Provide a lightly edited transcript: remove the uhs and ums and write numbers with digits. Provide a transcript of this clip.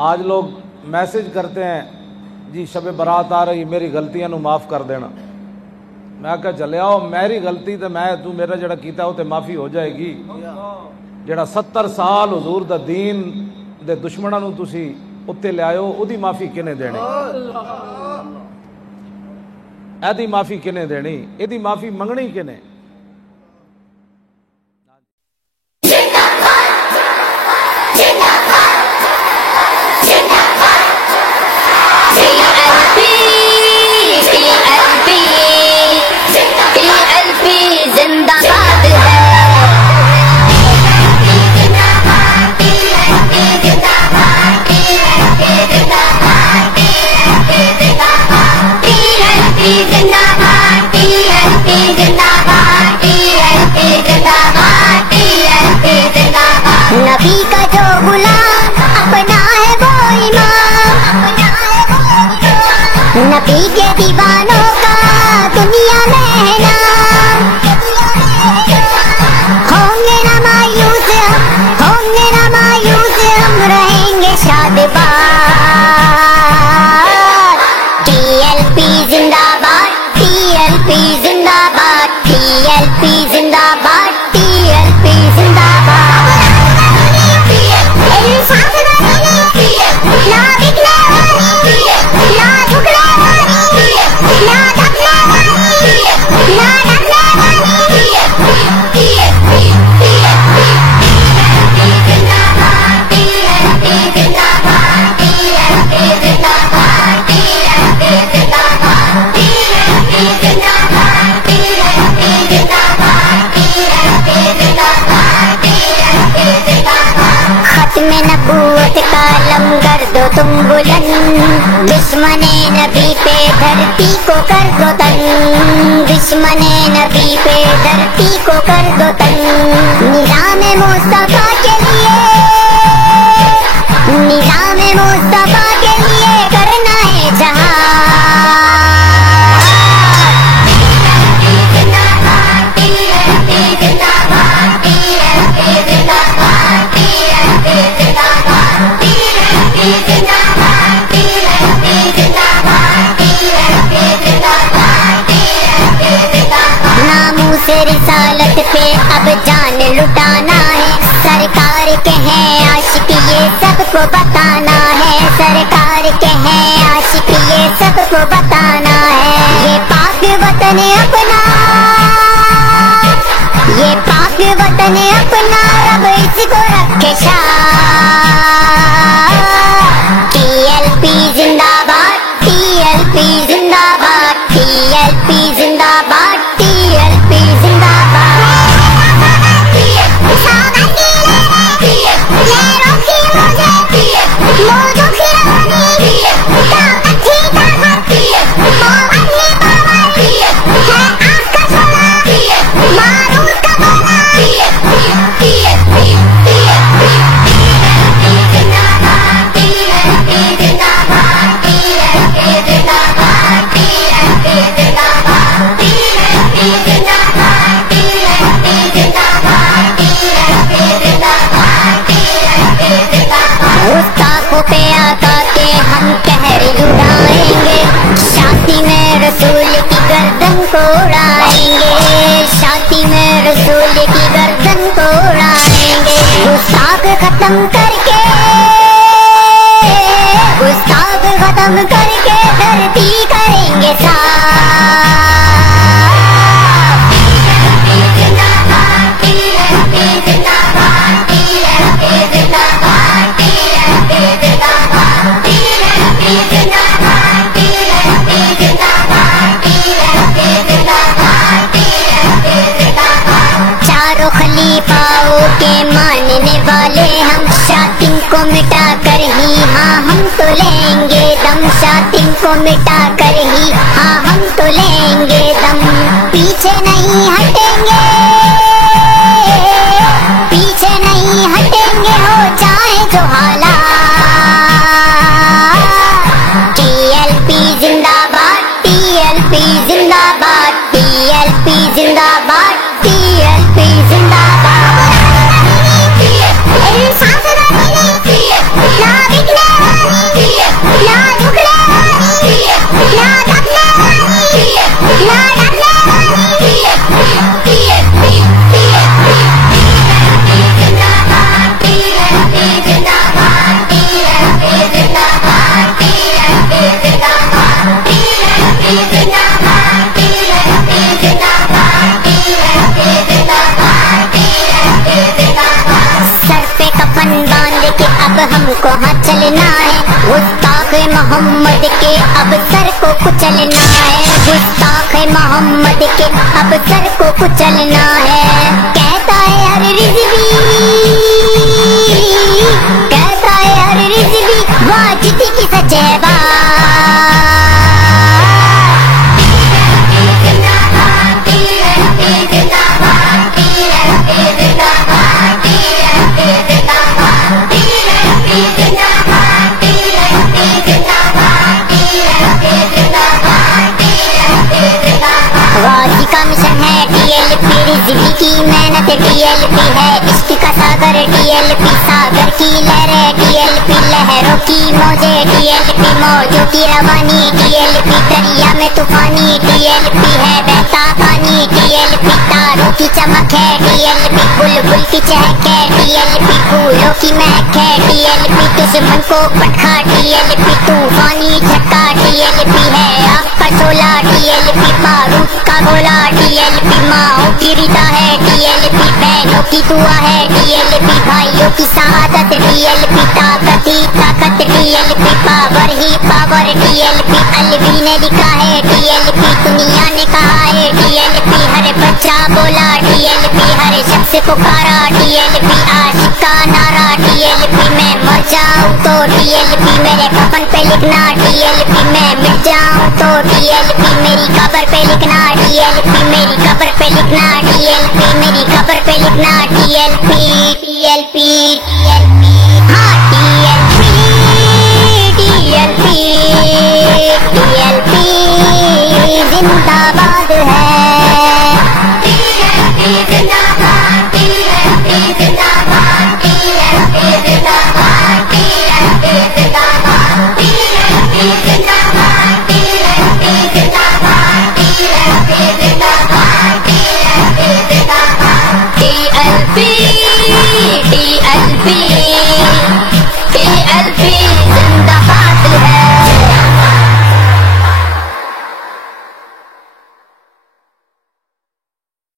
आज लोग मैसेज करते हैं जी शब बरात आ रही, मेरी गलतियां माफ़ कर देना। मैं क्या चले आओ, मेरी गलती तो मैं तू मेरा जड़ा कीता वो तो माफ़ी हो जाएगी। जड़ा 70 साल हुजूर दा दीन दे दुश्मनां नूं तुसी उत्ते ले आयो, उदी माफ़ी किने देनी? एदी माफ़ी किने देनी? एदी माफ़ी मंगनी किने? नबी का जो गुलाम अपना है वो इमाम, नबी के दीवानों का दुनिया में है नाम। होंगे ना मायूस हम रहेंगे शादबाद। TLP जिंदाबाद, TLP जिंदाबाद, TLP जिंदाबाद, TLP जिंदाबाद। खत्म नबूवत का आलम कर दो तुम बुलंद, दुश्मने नबी पे धरती को कर दो तंग, दुश्मने नबी पे धरती को कर दो तंग। निज़ाम मुस्तफा के लिए, निज़ाम मुस्तफा के लिए करना है जहां। नामूस रिसालत पे अब जान लुटाना है, सरकार के हैं आशिक ये सबको बताना है, सरकार के हैं आशिक ये सबको बताना है। ये पाक वतन अपना, ये पाक वतन अपना, रब इसको रखे शाह। TLP जिंदाबाद, TLP जिंदाबाद, TLP जिंदाबाद, TLP जिंदाबाद। गुस्ताखों पे आका के हम कहर उड़ाएंगे, शादी में रसूल की गर्दन को उड़ाएंगे, शादी में रसूल की गर्दन को उड़ाएंगे। गुस्ताख खत्म करके, गुस्ताख खत्म करके धरती करेंगे साफ। चारों खलीफाओं के मानने वाले हम, शातिन को मिटा कर ही हाँ हम तो लेंगे दम, शातिन को मिटा कर ही हाँ हम तो लेंगे दम। पीछे नहीं हटेंगे, पीछे नहीं हटेंगे हो चाहे जो हालात। TLP जिंदाबाद, TLP जिंदाबाद, TLP जिंदाबाद, TLP जिंदाबाद। चलना है, गुस्ताख मोहम्मद के अब सर को कुचलना है, गुस्ताख मोहम्मद के अब सर को कुचलना है। कहता है हर रिजवी, कहता है हर रिजवी वाजिदी की सचेबा। गाजी का मिशन है टीएलपी, रिजवी की मेहनत टीएलपी है, इश्क का सागर टीएलपी, सागर की लहरें टीएलपी, लहरों की मौजें टीएलपी, मौजों की रवानी टीएलपी, दरिया में तूफानी टीएलपी है, बहता पानी टीएलपी, तारों की चमक है टीएलपी, बुलबुल की चहक है टीएलपी, फूलों की महक है टीएलपी, दुश्मन को पटखा टीएलपी, तूफानी झटका टीएलपी है, आग पर सोला टीएलपी, बारूद का गोला टीएलपी, माओ की रिदा है टीएलपी, बहनों की दुआ है टीएलपी, भाइयों की शहादत टीएलपी, ताकत ही ताकत टीएलपी, पावर ही पावर टीएलपी, अलवी ने लिखा है टीएलपी, दुनिया ने कहा है टीएलपी, हर बच्चा बोला टीएलपी, हर शख्स पुकारा टीएलपी, आशिक का नारा टीएलपी, मैं मर जाऊं तो टीएलपी, मेरे कफन पे लिखना टीएलपी, मैं मिट जाऊं तो टीएलपी, मेरी कब्र पे लिखना टीएलपी, मेरी कब्र पे लिखना टीएलपी, मेरी कब्र पे लिखना टीएलपी, टीएलपी, टीएलपी, हाँ टीएलपी, टीएलपी, टीएलपी जिंदाबाद है, टीएलपी जिंदाबाद, टीएलपी जिंदाबाद।